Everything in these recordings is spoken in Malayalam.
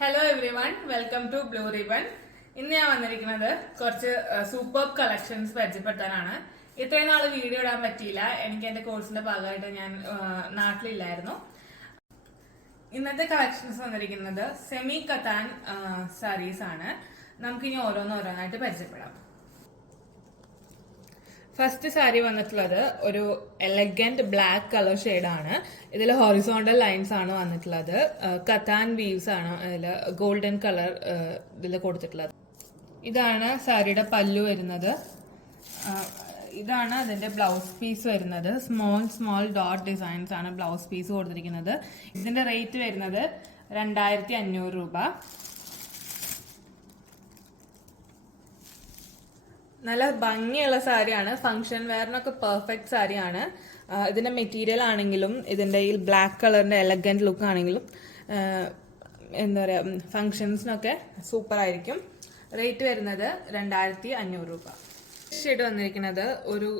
Hello everyone, welcome to blue ribbon. ഇന്ന് ഞാൻ വന്നിരിക്കുന്നത് കുറച്ച് സൂപ്പർ കളക്ഷൻസ് പരിചയപ്പെടുത്താനാണ്. ഇത്രയും നാൾ വീഡിയോ ഇടാൻ പറ്റിയില്ല, എനിക്ക് എന്റെ കോഴ്സിന്റെ ഭാഗമായിട്ട് ഞാൻ നാട്ടിലില്ലായിരുന്നു. ഇന്നത്തെ കളക്ഷൻസ് വന്നിരിക്കുന്നത് സെമി കത്താൻ സാരീസ് ആണ്. നമുക്കിനി ഓരോന്നായിട്ട് പരിചയപ്പെടാം. ഫസ്റ്റ് സാരി വന്നിട്ടുള്ളത് ഒരു എലഗന്റ് ബ്ലാക്ക് കളർ ഷെയ്ഡാണ്. ഇതിൽ ഹൊറിസോണ്ടൽ ലൈൻസ് ആണ് വന്നിട്ടുള്ളത്. കത്താൻ വീവ്സ് ആണ് ഇതിൽ ഗോൾഡൻ കളർ ഇതിൽ കൊടുത്തിട്ടുള്ളത്. ഇതാണ് സാരിയുടെ പല്ലു വരുന്നത്. ഇതാണ് അതിന്റെ ബ്ലൗസ് പീസ് വരുന്നത്. സ്മോൾ ഡോട്ട് ഡിസൈൻസ് ആണ് ബ്ലൗസ് പീസ് കൊടുത്തിരിക്കുന്നത്. ഇതിന്റെ റേറ്റ് വരുന്നത് 2500 രൂപ. നല്ല ഭംഗിയുള്ള സാരിയാണ്. ഫംഗ്ഷൻ വെയറിനൊക്കെ പെർഫെക്റ്റ് സാരിയാണ്. ഇതിന്റെ മെറ്റീരിയൽ ആണെങ്കിലും ഇതിന്റെ ഈ ബ്ലാക്ക് കളറിന്റെ എലഗന്റ് ലുക്ക് ആണെങ്കിലും എന്താ പറയാ, ഫംഗ്ഷൻസിനൊക്കെ സൂപ്പർ ആയിരിക്കും. റേറ്റ് വരുന്നത് 2500 രൂപ. ഷെയ്ഡ് വന്നിരിക്കുന്നത് ഒരു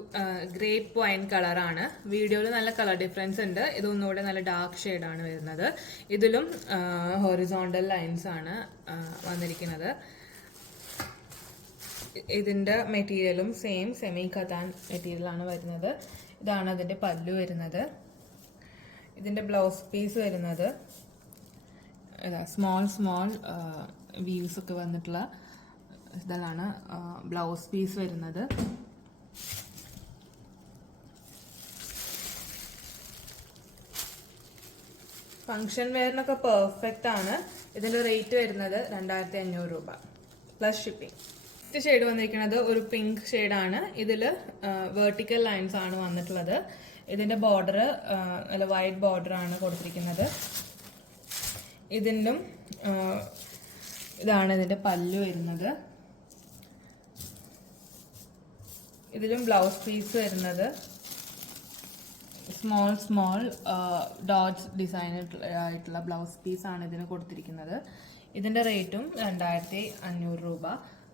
ഗ്രേപ്പ് വൈൻ കളറാണ്. വീഡിയോയിൽ നല്ല കളർ ഡിഫറൻസ് ഉണ്ട്. ഇതൊന്നുകൂടെ നല്ല ഡാർക്ക് ഷെയ്ഡാണ് വരുന്നത്. ഇതിലും ഹൊറിസോണ്ടൽ ലൈൻസ് ആണ് വന്നിരിക്കുന്നത്. ഇതിന്റെ മെറ്റീരിയലും സെയിം സെമി കത്താൻ മെറ്റീരിയലാണ് വരുന്നത്. ഇതാണ് അതിന്റെ പല്ലു വരുന്നത്. ഇതിന്റെ ബ്ലൗസ് പീസ് വരുന്നത് സ്മോൾ വ്യൂസ് ഒക്കെ വന്നിട്ടുള്ള ഇതിലാണ് ബ്ലൗസ് പീസ് വരുന്നത്. ഫംഗ്ഷൻ വെയറിനൊക്കെ പെർഫെക്റ്റ് ആണ്. ഇതിന്റെ റേറ്റ് വരുന്നത് 2500 രൂപ പ്ലസ് ഷിപ്പിംഗ്. ഫസ്റ്റ് ഷെയ്ഡ് വന്നിരിക്കുന്നത് ഒരു പിങ്ക് ഷെയ്ഡാണ്. ഇതില് വെർട്ടിക്കൽ ലൈൻസ് ആണ് വന്നിട്ടുള്ളത്. ഇതിന്റെ ബോർഡർ നല്ല വൈറ്റ് ബോർഡർ ആണ് കൊടുത്തിരിക്കുന്നത്. ഇതാണ് ഇതിന്റെ പല്ലു വരുന്നത്. ഇതിലും ബ്ലൗസ് പീസ് വരുന്നത് സ്മോൾ ഡോട്ട്സ് ഡിസൈൻ ആയിട്ടുള്ള ബ്ലൗസ് പീസ് ആണ് ഇതിന് കൊടുത്തിരിക്കുന്നത്. ഇതിന്റെ റേറ്റും 2500 രൂപ.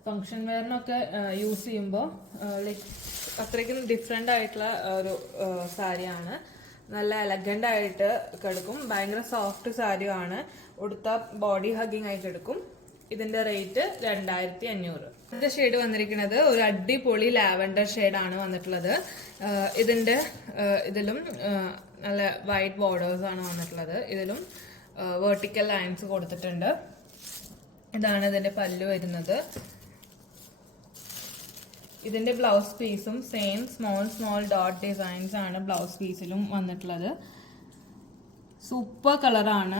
ഫംഗ്ഷൻ വെയറിനൊക്കെ യൂസ് ചെയ്യുമ്പോൾ ലൈക്ക് അത്രയ്ക്കും ഡിഫറെൻ്റ് ആയിട്ടുള്ള ഒരു സാരിയാണ്. നല്ല എലഗന്റ് ആയിട്ട് കിടക്കും. ഭയങ്കര സോഫ്റ്റ് സാരിയാണ്. ഉടുത്ത ബോഡി ഹഗ്ഗിങ് ആയിട്ട് എടുക്കും. ഇതിന്റെ റേറ്റ് 2500. ഇതിന്റെ ഷെയ്ഡ് വന്നിരിക്കുന്നത് ഒരു അടിപൊളി ലാവൻഡർ ഷെയ്ഡാണ് വന്നിട്ടുള്ളത്. ഇതിലും നല്ല വൈറ്റ് ബോർഡേഴ്സ് ആണ് വന്നിട്ടുള്ളത്. ഇതിലും വെർട്ടിക്കൽ ലൈൻസ് കൊടുത്തിട്ടുണ്ട്. ഇതാണ് ഇതിന്റെ പല്ലു വരുന്നത്. ഇതിന്റെ ബ്ലൗസ് പീസും സെയിം സ്മോൾ ഡോട്ട് ഡിസൈൻസ് ആണ് ബ്ലൗസ് പീസിലും വന്നിട്ടുള്ളത്. സൂപ്പർ കളറാണ്.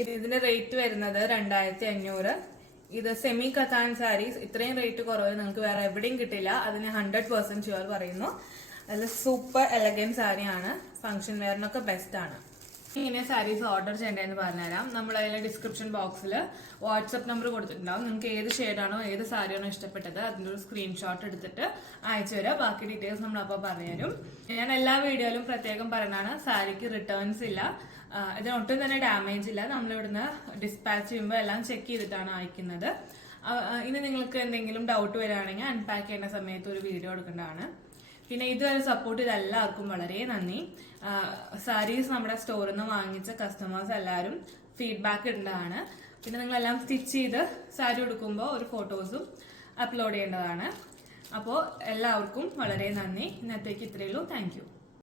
ഇതിന്റെ റേറ്റ് വരുന്നത് 2500. ഇത് സെമി കത്താൻ സാരീസ് ഇത്രയും റേറ്റ് കുറവ് നിങ്ങൾക്ക് വേറെ എവിടെയും കിട്ടില്ല. അതിന് 100% ഷുവർ പറയുന്നു. അതിൽ സൂപ്പർ എലഗന്റ് സാരിയാണ്. ഫംഗ്ഷൻ വെയറിനൊക്കെ ബെസ്റ്റ് ആണ്. ഇങ്ങനെ സാരീസ് ഓർഡർ ചെയ്യേണ്ടതെന്ന് പറഞ്ഞുതരാം. നമ്മൾ അതിലെ ഡിസ്ക്രിപ്ഷൻ ബോക്സിൽ വാട്സപ്പ് നമ്പർ കൊടുത്തിട്ടുണ്ടാവും. നിങ്ങൾക്ക് ഏത് ഷെയ്ഡാണോ ഏത് സാരിയാണോ ഇഷ്ടപ്പെട്ടത് അതിൻ്റെ ഒരു സ്ക്രീൻഷോട്ട് എടുത്തിട്ട് അയച്ചു തരാം. ബാക്കി ഡീറ്റെയിൽസ് നമ്മളപ്പോൾ പറഞ്ഞുതരും. ഞാൻ എല്ലാ വീഡിയോയിലും പ്രത്യേകം പറയുന്നതാണ്, സാരിക്ക് റിട്ടേൺസ് ഇല്ല. ഇതിനൊട്ടും തന്നെ ഡാമേജ് ഇല്ല. നമ്മളിവിടുന്ന് ഡിസ്പാച്ച് ചെയ്യുമ്പോൾ എല്ലാം ചെക്ക് ചെയ്തിട്ടാണ് അയക്കുന്നത്. ഇനി നിങ്ങൾക്ക് എന്തെങ്കിലും ഡൗട്ട് വരികയാണെങ്കിൽ അൺപാക്ക് ചെയ്യുന്ന സമയത്ത് ഒരു വീഡിയോ എടുക്കേണ്ടതാണ്. പിന്നെ ഇതുവരെ സപ്പോർട്ട് ചെയ്ത എല്ലാവർക്കും വളരെ നന്ദി. സാരീസ് നമ്മുടെ സ്റ്റോറിൽ നിന്ന് വാങ്ങിച്ച കസ്റ്റമേഴ്സ് എല്ലാവരും ഫീഡ്ബാക്ക് ഇടേണ്ടതാണ്. പിന്നെ നിങ്ങളെല്ലാം സ്റ്റിച്ച് ചെയ്ത് സാരി ഉടുക്കുമ്പോൾ ഒരു ഫോട്ടോസും അപ്ലോഡ് ചെയ്യേണ്ടതാണ്. അപ്പോൾ എല്ലാവർക്കും വളരെ നന്ദി. ഇന്നത്തേക്ക് ഇത്രയേ ഉള്ളൂ. Thank you.